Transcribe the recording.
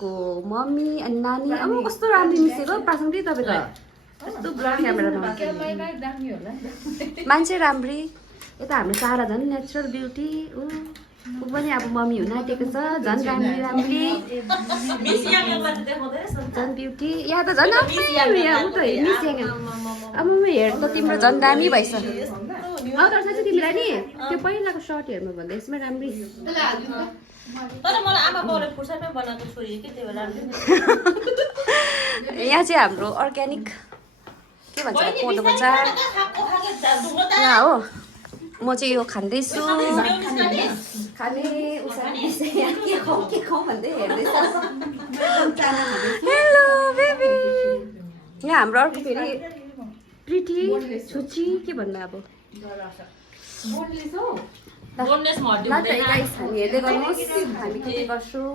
तपाईँको मम्मी अनि नानी अब कस्तो राम्रो मिसेको पासाङ दिदी तपाईँ त कस्तो ब्लर क्यामेरामा मान्छे राम्री यता हाम्रो सारा झन् नेचुरल ब्युटी ऊ पनि अब मम्मी हुन आँटेको छ झन् राम्री झन् ब्युटी यहाँ त झन् ऊ त अब हेर त तिम्रो झन् दामी भएछ तर साँच्चै तिमीलाई नि त्यो पहिलाको सर्ट हेर्नु भन्दा यसमै राम्री तर मलाई आमा बाउले फुर्सदमै बनाएको छोरी के त्यो बेला यहाँ चाहिँ हाम्रो अर्ग्यानिक के भन्छ कोदोको चाड यहाँ हो म चाहिँ यो खाँदैछु खाने के खाउँ भन्दै हेर्दैछ हेलो बेबी यहाँ हाम्रो अर्को फेरि प्रिटी छुची के भन्नु अब बोनलेस हड्डी हामी हेर्दै गर्नुहोस् हामी के गर्छौँ